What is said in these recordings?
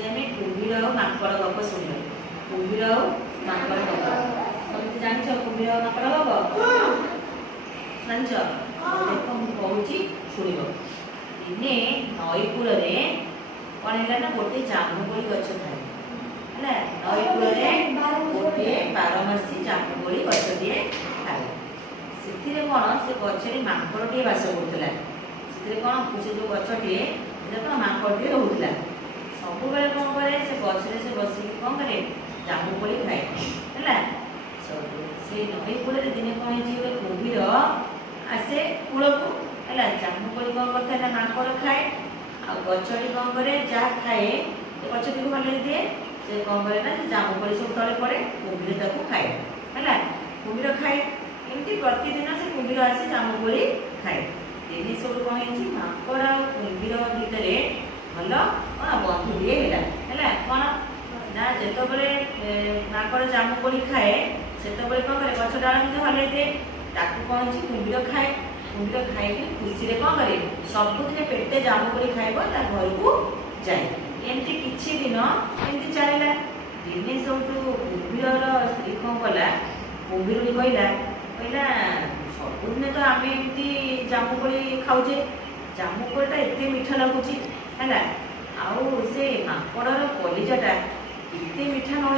आज आम कुम्भीर और माकड़ गप शुणा कुम्भीर और माकड़ गप तुम जान कुम्भीर और माकड़ गप जान देख मुझे शुण दिने नईकूल कौन है ना गोटे जामुकोली गच थाए नईकूल गोटे बारमासी जामुकोली गचटे थाए से कौन से गचरे माकड़े बास करूला से कौन से जो गचटे कौन माकड़े रोला सब बेले कौन करे से गचरे से बसिक कौन करे जामुकोली खाए है से नई कूल दिने कौन है कुम्भीर आसे कूल को है जामुकोली कौन करता है माकड़ खाए आ गचटी कौन करे जहाँ खाए गचटी को भले दिए से कौन करे ना जामुकोली सब तले पड़े कुम्भीर ताको खाए है कुम्भीर खाए एमती प्रतिदिन से कुम्भीर आसे जामुकोली खाए दिने सब कौन है माकड़ आ कुम्भीर भितर भल कौन बंधुटे है कौन ना जो माकड़ जामुकोली खाए से कौन करे गछ डाल भले दिए ताकू कौन कुम्भीर खाए कुम्भीर खाई खुशी कौन करे सबुद पेटे जामुकोली खाइब ता घर को जाए एमती किछि दिन एमती चलला दिने सब कुम्भीर स्त्री कौन कला कुम्भीर कहला कहला सबुदिन तो आम एमती जामुकोली खाऊे जामुकोलीटा एत मीठा लगुच है आउ से माकड़र कलिजाटा एत मीठा न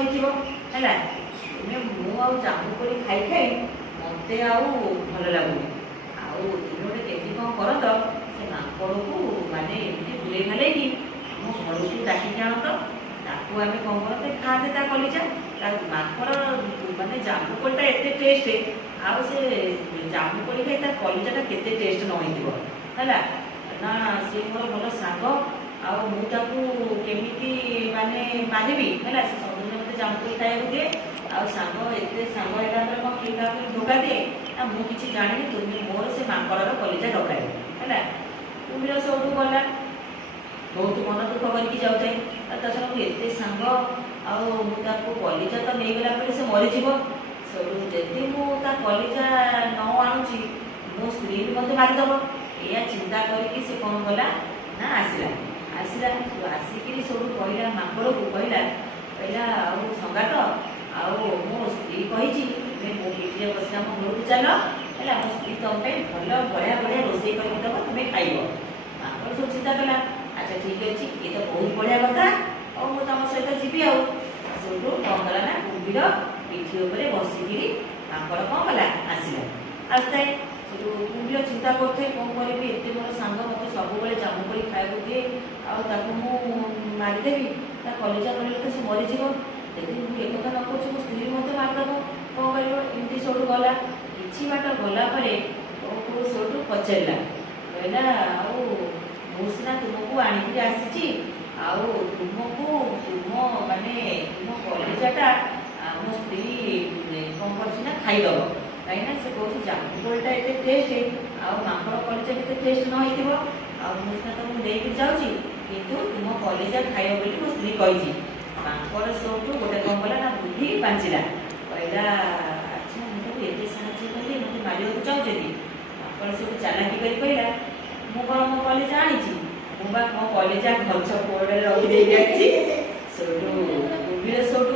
है तुम्हें जामुकोली खाई खाई मत भल लगुनि आउ तुम गोटे केमी कौन करत से माकड़ को माने एमती बुले भाले कि आम घर को डाकिक आणत ताकू आम कौन करते खाते ता कलिजा माकड़ माने जामुकोलीटा एत टेस्ट आउ से जामुकोली खाई ता कलिजाटा केते टेस्ट न है ना सी मोर भल सांग आउ मुझे माने मानिबी है सबुदिन मत जामुकोली खाया दिए आउ सांग एत सांग है कौन किए धोखा दिए ना मुझे जानी तुम्हें मोर से माकड़र कलिजा डकाए है कुम्भीर सब गला बहुत मन दुख करके जाऊे सब एत सांग आउे कलिजा तो नहीं गला से मरीज सब जदि मुझा कलिजा न आणुची मो स्त्री भी मत मारिदेव या चिंता करके से कौन कला ना आसला आसला आसिक सब कहला माकड़ को कहला कहला संगात आउ मो स्त्री कही मो पीठे बस आम घर को चल है मो स्त्री तुम भल बढ़िया बढ़िया रोषे करदेव तुम्हें खाइब माकड़ सब चिंता कला अच्छा ठीक अच्छे ये तो बहुत बढ़िया कथा और मुझे तुम सहित जीवी सब कौन कला ना कुम्भीर पीठी उपर बसिकी माकड़ कौन कला आसला आसता कुम्भीर चिंता करते कौन करी एत मोर सांग मत सब जामुकोली खाया दिए मारिदेवी कलिजा गले तो से मरीज यदि मुझे एक कथा न कर मो स्त्री मत मारिदेव कौन कर एमती सब गला कि बाट गलापर कौन सब पचारा कहला आना तुमको आणिक आसी तुमको तुम माने तुम कलिजाटा मो स्त्री कौन कर खाईदेव कहीं से कौन जामुकोलीटा एत टेस्ट आउ माकड़ कलिजा के टेस्ट न हो मुझे तो मुझे जाऊँगी कितु तुम कलिजा खाइब बोली मो स्त्री कही माकड़ सब गोटे कौन कला ना बुद्धि बांचिला कहला अच्छा मुझे एत साहय कली मत मारे चाहूँ माकड़ सब चालाकी कर कहला मुझे मो कलिजा आनी मुझे मो कलिजा गच कोड़े रखी आसी कुम्भीर सब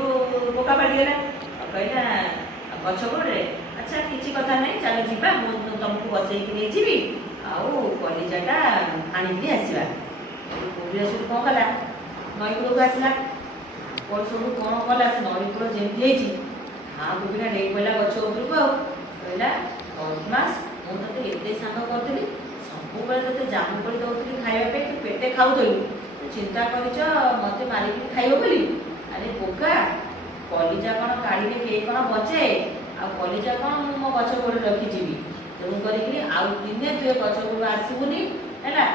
पोका पाड़गला कहला गच कोड़े अच्छा किसी कथा नहीं चलो जीवा मुझे तुमको बसईक नहीं जी आउ कलिजाटा आनिकी आसवा कुम्भीर सब कौन कला नईकूल को आसला कौन सब कौन कला नईकूल जमी हाँ कुम्भीर नहीं पड़ा गच उपरको कहला बदमास मुझे एत सांग करी सब ते जामुकोली दौली खावाई तू पेटे खाऊलु चिंता कर मत मारिक खाइब बोली अरे बोका कलिजा कौन काढ़ी किए कौन बचे आ कलिजा कौन मो गच गोड़े रखी तेणु करी आउ दिने तु गच गोड़ आसबुनि है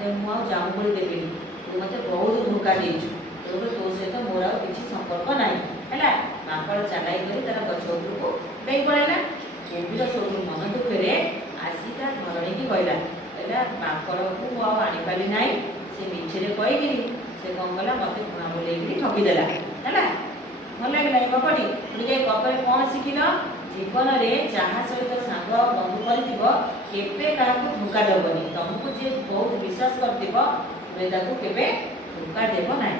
ते मुझे जामुकोली देवी तू मत बहुत धोखा देचु तेणु तो सहित मोर आ कि संपर्क ना है माकड़ चलाई कर तार गच उपरको डेई पड़ेगा कुम्भीर सब मन दुखे आसिका घर की कहला कहला माकड़ को आनीपारि ना से मिछे कहीकि से कौन कला मत घुणा बोल ठकीदेला है भल लगे ये गपटी गए गपर कौन शिखिल जीवन में जहाँ सहित सांग बंधु कर धोखा देवनी तुमको जी बहुत विश्वास कर धोखा देव ना।